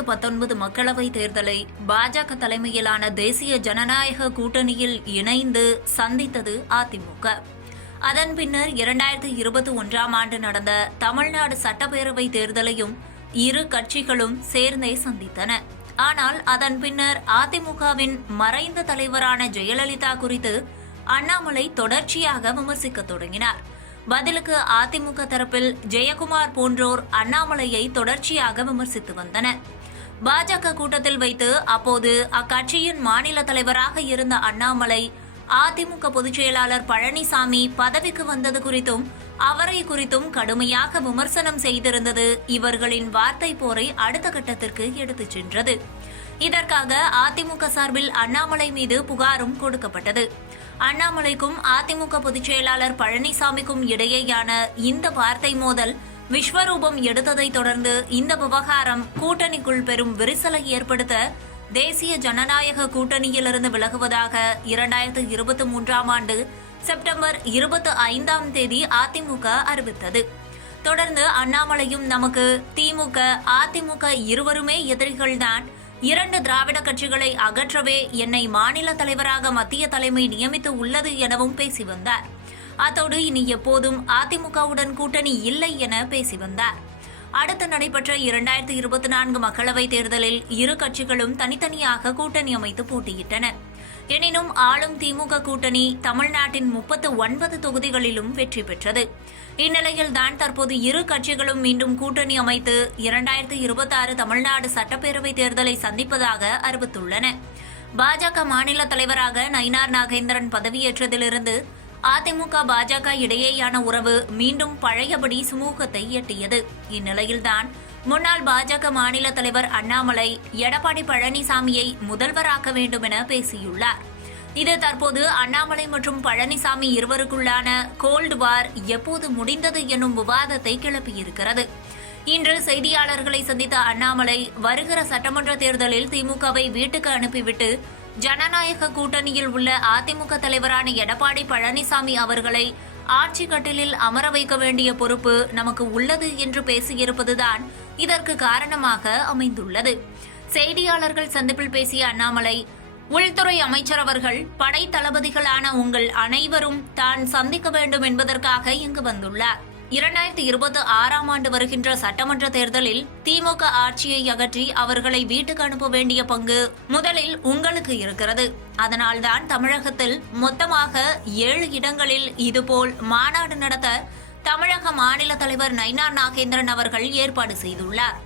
2019 மக்களவை தேர்தலை பாஜக தலைமையிலான தேசிய ஜனநாயக கூட்டணியில் இணைந்து சந்தித்தது அதிமுக. அதன் பின்னர் 2021ஆம் ஆண்டு நடந்த தமிழ்நாடு சட்டப்பேரவை தேர்தலையும் இரு கட்சிகளும் சேர்ந்தே சந்தித்தன. ஆனால் அதன் பின்னர் அதிமுகவின் மறைந்த தலைவரான ஜெயலலிதா குறித்து அண்ணாமலை தொடர்ச்சியாக விமர்சிக்க தொடங்கினார். பதிலுக்கு அதிமுக தரப்பில் ஜெயக்குமார் போன்றோர் அண்ணாமலையை தொடர்ச்சியாக விமர்சித்து வந்தனர். பாஜக கூட்டத்தில் வைத்து அப்போது அக்கட்சியின் மாநில தலைவராக இருந்த அண்ணாமலை அதிமுக பொதுச் செயலாளர் பழனிசாமி பதவிக்கு வந்தது குறித்தும் அவரை குறித்தும் கடுமையாக விமர்சனம் செய்திருந்தது இவர்களின் வார்த்தை போரை அடுத்த கட்டத்திற்கு எடுத்துச் சென்றது. இதற்காக அதிமுக சார்பில் அண்ணாமலை மீது புகாரும் கொடுக்கப்பட்டது. அண்ணாமலைக்கும் அதிமுக பொதுச் செயலாளர் பழனிசாமிக்கும் இடையேயான இந்த வார்த்தை மோதல் விஸ்வரூபம் எடுத்ததை தொடர்ந்து இந்த விவகாரம் கூட்டணிக்குள் பெரும் விரிசலை ஏற்படுத்த தேசிய ஜனநாயக கூட்டணியிலிருந்து விலகுவதாக 2023ஆம் ஆண்டு செப்டம்பர் 25ஆம் தேதி அதிமுக அறிவித்தது. தொடர்ந்து அண்ணாமலையும் நமக்கு திமுக அதிமுக இருவருமே எதிரிகள்தான், 2 திராவிட கட்சிகளை அகற்றவே என்னை மாநில தலைவராக மத்திய தலைமை நியமித்து உள்ளது எனவும் பேசி வந்தார். அத்தோடு இனி எப்போதும் அதிமுகவுடன் கூட்டணி இல்லை என பேசி வந்தார். அடுத்து நடைபெற்ற 2024 மக்களவைத் தேர்தலில் இரு கட்சிகளும் தனித்தனியாக கூட்டணி அமைத்து போட்டியிட்டன. எனினும் ஆளும் திமுக கூட்டணி தமிழ்நாட்டின் 39 தொகுதிகளிலும் வெற்றி பெற்றது. இந்நிலையில்தான் தற்போது இரு கட்சிகளும் மீண்டும் கூட்டணி அமைத்து 2026 தமிழ்நாடு சட்டப்பேரவை தேர்தலை சந்திப்பதாக அறிவித்துள்ளன. பாஜக மாநில தலைவராக நயினார் நாகேந்திரன் பதவியேற்றதிலிருந்து அதிமுக பாஜக இடையேயான உறவு மீண்டும் பழையபடி சுமூகத்தை எட்டியது. இந்நிலையில்தான் முன்னாள் பாஜக மாநில தலைவர் அண்ணாமலை எடப்பாடி பழனிசாமியை முதல்வராக்க வேண்டும் என பேசியுள்ளார். இது தற்போது அண்ணாமலை மற்றும் பழனிசாமி இருவருக்குள்ளான கோல்டு வார் எப்போது முடிந்தது என்னும் விவாதத்தை கிளப்பியிருக்கிறது. இன்று செய்தியாளர்களை சந்தித்த அண்ணாமலை வருகிற சட்டமன்ற தேர்தலில் திமுகவை வீட்டுக்கு அனுப்பிவிட்டு ஜனநாயக கூட்டணியில் உள்ள அதிமுக தலைவரான எடப்பாடி பழனிசாமி அவர்களை ஆட்சி கட்டிலில் அமர வைக்க வேண்டிய பொறுப்பு நமக்கு உள்ளது என்று பேசியிருப்பதுதான் இதற்கு காரணமாக அமைந்துள்ளது. செய்தியாளர்கள் சந்திப்பில் பேசிய அண்ணாமலை, உள்துறை அமைச்சர் அவர்கள் படை தளபதிகளான உங்கள் அனைவரும் தான் சந்திக்க வேண்டும் என்பதற்காக இங்கு வந்துள்ளார். 2026ஆம் ஆண்டு வருகின்ற சட்டமன்ற தேர்தலில் திமுக ஆட்சியை அகற்றி அவர்களை வீட்டுக்கு அனுப்ப வேண்டிய பங்கு முதலில் உங்களுக்கு இருக்கிறது. அதனால்தான் தமிழகத்தில் மொத்தமாக 7 இடங்களில் இதுபோல் மாநாடு நடத்த தமிழக மாநில தலைவர் நயினார் நாகேந்திரன் அவர்கள் ஏற்பாடு செய்துள்ளார்.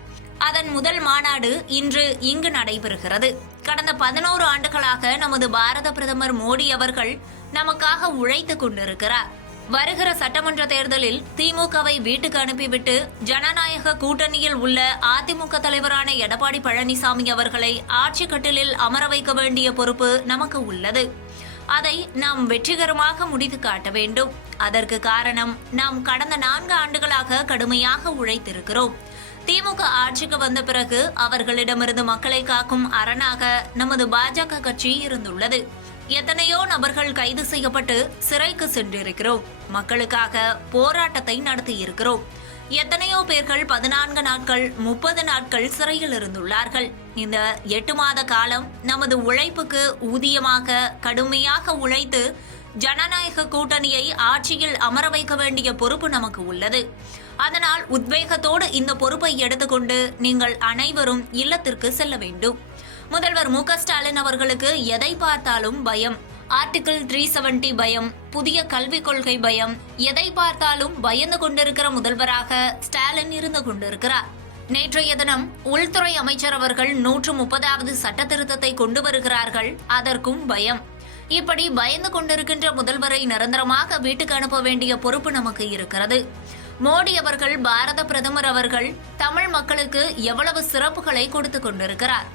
அதன் முதல் மாநாடு இன்று இங்கு நடைபெறுகிறது. கடந்த 11 ஆண்டுகளாக நமது பாரத பிரதமர் மோடி அவர்கள் நமக்காக உழைத்துக் கொண்டிருக்கிறார். வருகிற சட்டமன்ற தேர்தலில் திமுகவை வீட்டுக்கு அனுப்பிவிட்டு ஜனநாயக கூட்டணியில் உள்ள அதிமுக தலைவரான எடப்பாடி பழனிசாமி அவர்களை ஆட்சி கட்டிலில் அமர வைக்க வேண்டிய பொறுப்பு நமக்கு உள்ளது. அதை நாம் வெற்றிகரமாக முடித்து காட்ட வேண்டும். அதற்கு காரணம், நாம் கடந்த 4 ஆண்டுகளாக கடுமையாக உழைத்திருக்கிறோம். திமுக ஆட்சிக்கு வந்த பிறகு அவர்களிடமிருந்து மக்களை காக்கும் அரணாக நமது பாஜக கட்சி இருந்துள்ளது. எத்தனையோ நபர்கள் கைது செய்யப்பட்டு சிறைக்கு சென்றிருக்கிறோம். மக்களுக்காக போராட்டத்தை நடத்தியிருக்கிறோம். எத்தனையோ பேர்கள் 14 நாட்கள் 30 நாட்கள் சிறையில் இருந்துள்ளார்கள். இந்த 8 மாத காலம் நமது உழைப்புக்கு ஊதியமாக கடுமையாக உழைத்து ஜனநாயக கூட்டணியை ஆட்சியில் அமர வைக்க வேண்டிய பொறுப்பு நமக்கு உள்ளது. அதனால் உத்வேகத்தோடு இந்த பொறுப்பை எடுத்துக்கொண்டு நீங்கள் அனைவரும் இல்லத்திற்கு செல்ல வேண்டும். முதல்வர் மு.க. ஸ்டாலின் அவர்களுக்கு எதை பார்த்தாலும் பயம். ஆர்டிகிள் 370 பயம், புதிய கல்விக் கொள்கை பயம், எதை பார்த்தாலும் பயந்து கொண்டிருக்கிற முதல்வராக ஸ்டாலின் இருந்து கொண்டிருக்கிறார். நேற்றைய தினம் உள்துறை அமைச்சர் அவர்கள் 130வது சட்ட திருத்தத்தை கொண்டு வருகிறார்கள், அதற்கும் பயம். இப்படி பயந்து கொண்டிருக்கின்ற முதல்வரை நிரந்தரமாக வீட்டுக்கு அனுப்ப வேண்டிய பொறுப்பு நமக்கு இருக்கிறது. மோடி அவர்கள், பாரத பிரதமர் அவர்கள் தமிழ் மக்களுக்கு எவ்வளவு சிறப்புகளை கொடுத்து கொண்டிருக்கிறார்.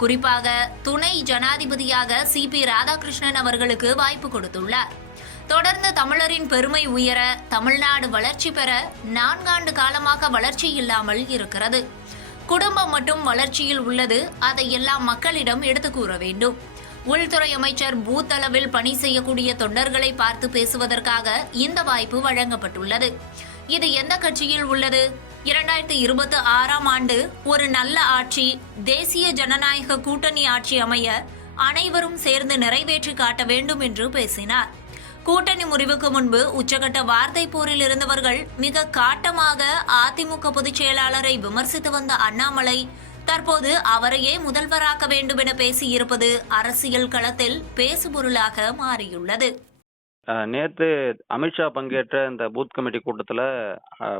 குறிப்பாக துணை ஜனாதிபதியாக CP ராதாகிருஷ்ணன் அவர்களுக்கு வாய்ப்பு கொடுத்துள்ளார். தொடர்ந்து தமிழரின் பெருமை உயர, தமிழ்நாடு வளர்ச்சி பெற 4 ஆண்டு காலமாக வளர்ச்சி இல்லாமல் இருக்கிறது. குடும்பம் மட்டும் வளர்ச்சியில் உள்ளது. அதை எல்லாம் மக்களிடம் எடுத்து கூற வேண்டும். உள்துறை அமைச்சர் பூத் அளவில் பணி செய்யக்கூடிய தொண்டர்களை பார்த்து பேசுவதற்காக இந்த வாய்ப்பு வழங்கப்பட்டுள்ளது. இது எந்த கட்சியில் உள்ளது? 2026ஆம் ஆண்டு ஒரு நல்ல ஆட்சி, தேசிய ஜனநாயக கூட்டணி ஆட்சி அமைய அனைவரும் சேர்ந்து நிறைவேற்றி காட்ட வேண்டும் என்று பேசினார். கூட்டணி முறிவுக்கு முன்பு உச்சகட்ட வார்த்தை போரில் இருந்தவர்கள் மிக காட்டமாக அதிமுக பொதுச் செயலாளரை விமர்சித்து வந்த அண்ணாமலை தற்போது அவரையே முதல்வராக்க வேண்டும் என பேசியிருப்பது அரசியல் களத்தில் பேசுபொருளாக மாறியுள்ளது. நேத்து அமித்ஷா பங்கேற்ற இந்த பூத் கமிட்டி கூட்டத்துல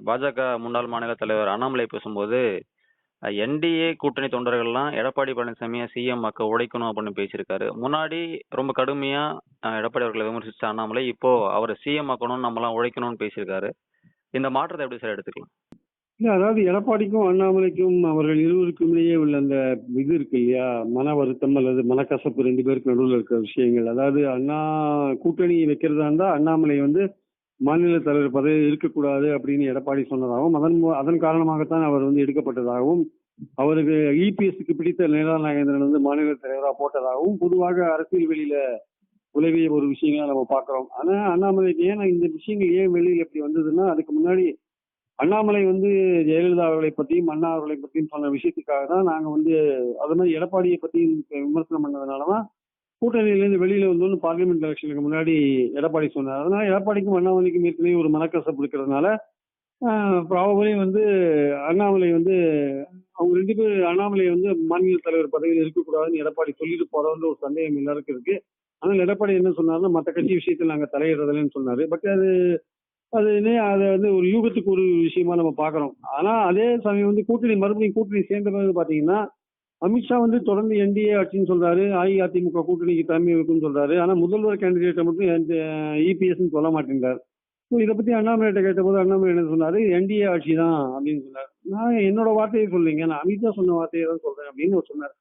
பாஜக முன்னாள் மாநில தலைவர் அண்ணாமலை பேசும்போது என்டிஏ கூட்டணி தொண்டர்கள்லாம் எடப்பாடி பழனிசாமியை சிஎம் ஆக்க உழைக்கணும் அப்படின்னு பேசியிருக்காரு. முன்னாடி ரொம்ப கடுமையா எடப்பாடி அவர்களை விமர்சிச்ச அண்ணாமலை இப்போ அவரை சிஎம் ஆக்கணும்னு நம்மலாம் உழைக்கணும்னு பேசியிருக்காரு. இந்த மாற்றத்தை எப்படி சார் எடுத்துக்கலாம்? இல்ல, அதாவது எடப்பாடிக்கும் அண்ணாமலைக்கும் அவர்கள் இருவருக்கும் இடையே உள்ள அந்த இது இருக்கு இல்லையா, மன வருத்தம் அல்லது மனக்கசப்பு ரெண்டு பேருக்கு நடுவில் இருக்கிற விஷயங்கள். அதாவது அண்ணா கூட்டணி வைக்கிறதா இருந்தா அண்ணாமலை மாநில தலைவர் பதவி இருக்கக்கூடாது அப்படின்னு எடப்பாடி சொன்னதாகவும் அதன் காரணமாகத்தான் அவர் எடுக்கப்பட்டதாகவும் அவருக்கு இபிஎஸ்க்கு பிடித்த நேரா நாகேந்திரன் மாநில தலைவராக போட்டதாகவும் பொதுவாக அரசியல் வெளியில உலகிய ஒரு விஷயங்களை நம்ம பாக்குறோம். ஆனா அண்ணாமலைக்கு இந்த விஷயங்கள் ஏன் வெளியில் எப்படி வந்ததுன்னா, அதுக்கு முன்னாடி அண்ணாமலை ஜெயலலிதா அவர்களை பத்தியும் அண்ணா அவர்களை பத்தியும் சொன்ன விஷயத்துக்காக தான் நாங்க அது மாதிரி எடப்பாடியை பத்தி விமர்சனம் பண்ணதுனாலதான் கூட்டணியிலேருந்து வெளியில வந்தோன்னு பார்லிமெண்ட் எலெக்ஷனுக்கு முன்னாடி எடப்பாடி சொன்னார். அதனால எடப்பாடிக்கும் அண்ணாமலைக்கும் ஏற்கனவே ஒரு மனக்கசப்பு இருக்கிறதுனால ப்ராபபிலி அண்ணாமலை அவங்க ரெண்டு பேர் அண்ணாமலை மாநில தலைவர் பதவியில் இருக்கக்கூடாதுன்னு எடப்பாடி சொல்லிட்டு போறதுன்ற ஒரு சந்தேகம் எல்லாருக்கும் இருக்கு. ஆனால் எடப்பாடி என்ன சொன்னாருன்னா, மற்ற கட்சி விஷயத்தில் நாங்க தலையிடுறதில்லைன்னு சொன்னாரு. பட் அதை ஒரு யூகத்துக்கு ஒரு விஷயமா நம்ம பாக்குறோம். ஆனா அதே சமயம் மறுபடியும் கூட்டணி சேர்ந்த பிறகு பாத்தீங்கன்னா அமித்ஷா தொடர்ந்து என்டிஏ ஆட்சின்னு சொல்றாரு, அஇஅதிமுக கூட்டணிக்கு தலைமை இருக்குன்னு சொல்றாரு. ஆனா முதல்வர் கேண்டிடேட்டை மட்டும் இபிஎஸ் சொல்ல மாட்டேங்கிறார். இதை பத்தி அண்ணாமலையிட்ட கேட்ட போது அண்ணாமலை என்ன சொன்னாரு, என்டிஏ ஆட்சி தான் அப்படின்னு சொன்னார். நான் என்னோட வார்த்தையை சொல்றீங்க, நான் அமித்ஷா சொன்ன வார்த்தையை தான் சொல்றேன் அப்படின்னு சொன்னார்.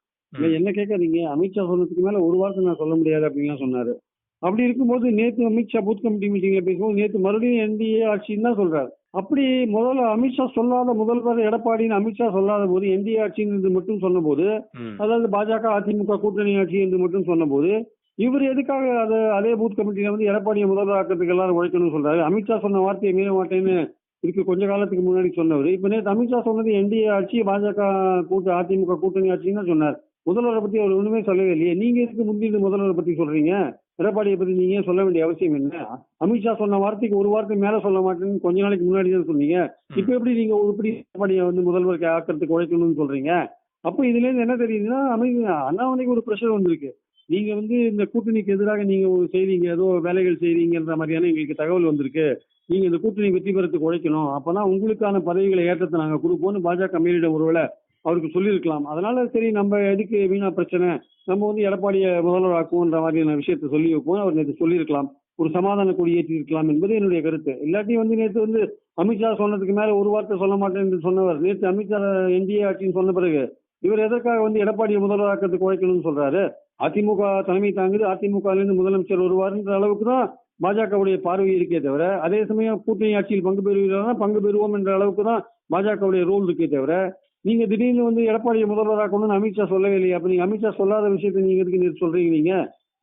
என்ன கேட்காதீங்க, அமித்ஷா சொன்னதுக்கு மேல ஒரு வார்த்தை நான் சொல்ல முடியாது அப்படின்னு சொன்னாரு. அப்படி இருக்கும்போது நேற்று அமித்ஷா பூத் கமிட்டி மீட்டிங்ல பேசும்போது நேற்று மறுபடியும் என்டிஏ ஆட்சின்னு தான் சொல்றாரு. அப்படி முதல்ல அமித்ஷா சொல்லாத முதல்வர் எடப்பாடின்னு அமித்ஷா சொல்லாத போது என்டிஏ ஆட்சின்னு மட்டும் சொன்ன போது, அதாவது பாஜக அதிமுக கூட்டணி ஆட்சி என்று மட்டும் சொன்ன போது, இவர் எதுக்காக அதே பூத் கமிட்டியில எடப்பாடியை முதல்வராக்கிறதுக்கு எல்லாரும் உழைக்கணும்னு சொல்றாரு? அமித்ஷா சொன்ன வார்த்தையை மீற மாட்டேன்னு கொஞ்ச காலத்துக்கு முன்னாடி சொன்னவர் இப்ப நேற்று அமித்ஷா சொன்னது என்டிஏ ஆட்சி பாஜக அதிமுக கூட்டணி ஆட்சின்னு தான் சொன்னார். முதல்வரை பத்தி அவர் ஒண்ணுமே சொல்லவே இல்லையே. நீங்க எதுக்கு முந்திட்டு முதல்வரை பத்தி சொல்றீங்க? எடப்பாடியை பத்தி நீங்க சொல்ல வேண்டிய அவசியம் என்ன? அமித்ஷா சொன்ன வார்த்தைக்கு ஒரு வார்த்தை மேல சொல்ல மாட்டேன்னு கொஞ்ச நாளைக்கு முன்னாடி தான் சொன்னீங்க. இப்ப எப்படி நீங்க எடப்பாடியை முதல்வருக்கு ஆக்கிறதுக்கு உழைக்கணும்னு சொல்றீங்க? அப்போ இதுல இருந்து என்ன தெரியுதுன்னா, அண்ணாமலைக்கு ஒரு பிரஷர் வந்திருக்கு. நீங்க இந்த கூட்டணிக்கு எதிராக நீங்க செய்றீங்க, ஏதோ வேலைகள் செய்றீங்கன்ற மாதிரியான எங்களுக்கு தகவல் வந்திருக்கு. நீங்க இந்த கூட்டணி வெற்றி பெறத்துக்கு உழைக்கணும், அப்பதான் உங்களுக்கான பதவிகளை ஏற்றத்தை நாங்க கொடுப்போம்னு பாஜக மேலிடம் ஒருவேளை அவருக்கு சொல்லியிருக்கலாம். அதனால சரி, நம்ம எதுக்கு வீணா பிரச்சனை, நம்ம எடப்பாடியை முதல்வர் ஆக்குவோன்ற மாதிரியான விஷயத்த சொல்லி வைப்போம் அவர் நேற்று சொல்லியிருக்கலாம். ஒரு சமாதான கொடி ஏற்றி இருக்கலாம் என்பது என்னுடைய கருத்து. இல்லாட்டி நேற்று அமித்ஷா சொன்னதுக்கு மேல ஒரு வார்த்தை சொல்ல மாட்டேன் என்று சொன்னவர் நேற்று அமித்ஷா என்டிஏ ஆட்சின்னு சொன்ன பிறகு இவர் எதற்காக எடப்பாடியை முதல்வராக்கிறதுக்கு உழைக்கணும்னு சொல்றாரு? அதிமுக தலைமை தாங்குது, அதிமுகலேருந்து முதலமைச்சர் வருவாருன்ற அளவுக்கு தான் பாஜகவுடைய பார்வை இருக்கே தவிர, அதே சமயம் கூட்டணி ஆட்சியில் பங்கு பெறுவீர்களா, பங்கு பெறுவோம் என்ற அளவுக்கு தான் பாஜகவுடைய ரோல் இருக்கே தவிர, நீங்க திடீர்னு எடப்பாடியை முதல்வராக்கணும்னு அமித்ஷா சொல்லவே இல்லையா? அப்ப நீங்க அமித்ஷா சொல்லாத விஷயத்தை நீங்க எதுக்கு சொல்றீங்க? நீங்க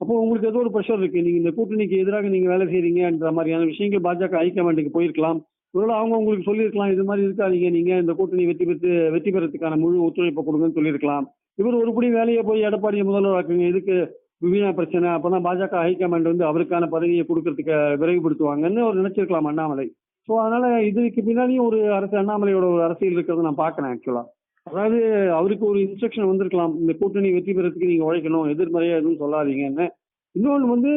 அப்போ உங்களுக்கு ஏதோ ஒரு ப்ரெஷர் இருக்கு, நீங்க இந்த கூட்டணிக்கு எதிராக நீங்க வேலை செய்றீங்கன்ற மாதிரியான விஷயங்கள் பாஜக ஹைகமாண்டுக்கு போயிருக்கலாம். ஒருவேளை அவங்க உங்களுக்கு சொல்லியிருக்கலாம், இது மாதிரி இருக்காதீங்க, நீங்க இந்த கூட்டணி வெற்றி பெறத்துக்கான முழு ஒத்துழைப்பு கொடுங்கன்னு சொல்லியிருக்கலாம். இவர் ஒருபடி வேலையை போய் எடப்பாடியை முதல்வராக்குங்க, இதுக்கு வீணா பிரச்சனை, அப்பதான் பாஜக ஹைகமாண்ட் அவருக்கான பதவியை கொடுக்கறதுக்கு விரைவுபடுத்துவாங்கன்னு அவர் நினைச்சிருக்கலாம் அண்ணாமலை. ஸோ அதனால இதுக்கு பின்னாடியும் ஒரு அண்ணாமலையோட ஒரு அரசியல் இருக்கிறத நான் பாக்குறேன். ஆக்சுவலா அதாவது அவருக்கு ஒரு இன்ஸ்ட்ரக்ஷன் வந்திருக்கலாம், இந்த கூட்டணி வெற்றி பெறத்துக்கு நீங்க உழைக்கணும், எதிர்மறையா எதுவும் சொல்லாதீங்கன்னு. இன்னொன்று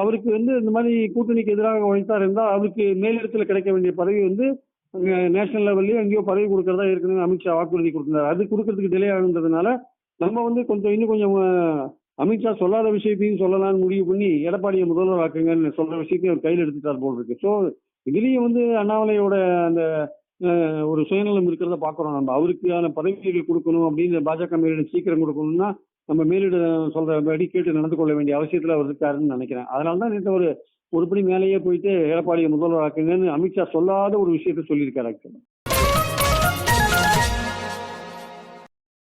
அவருக்கு இந்த மாதிரி கூட்டணிக்கு எதிராக உழைத்தா இருந்தா அவருக்கு மேலிடத்துல கிடைக்க வேண்டிய பதவி நேஷனல் லெவல்லயும் எங்கேயோ பதவி கொடுக்கறதா ஏற்கனவே அமித்ஷா வாக்குறுதி கொடுத்திருந்தாரு. அது கொடுக்கறதுக்கு டிலே ஆகுன்றதுனால நம்ம இன்னும் கொஞ்சம் அமித்ஷா சொல்லாத விஷயத்தையும் சொல்லலாம்னு முடிவு பண்ணி எடப்பாடியை முதல்வர் ஆக்குங்கன்னு சொல்ற விஷயத்தையும் அவர் கையில் எடுத்துட்டார் போல் இருக்கு. ஸோ இதுலயும் அண்ணாமலையோட அந்த ஒரு சுயநலம் இருக்கிறத பாக்குறோம். நம்ம அவருக்கான பதவிகள் கொடுக்கணும் அப்படின்னு பாஜக மேலிடம் சீக்கிரம் கொடுக்கணும்னா நம்ம மேலிடம் சொல்றபடி கேட்டு நடந்து கொள்ள வேண்டிய அவசியத்துல அவர் இருக்காருன்னு நினைக்கிறேன். அதனாலதான் நேற்று ஒருபடி மேலேயே போயிட்டு எடப்பாடியை முதல்வர் ஆக்குங்கன்னு அமித்ஷா சொல்லாத ஒரு விஷயத்த சொல்லியிருக்காரு.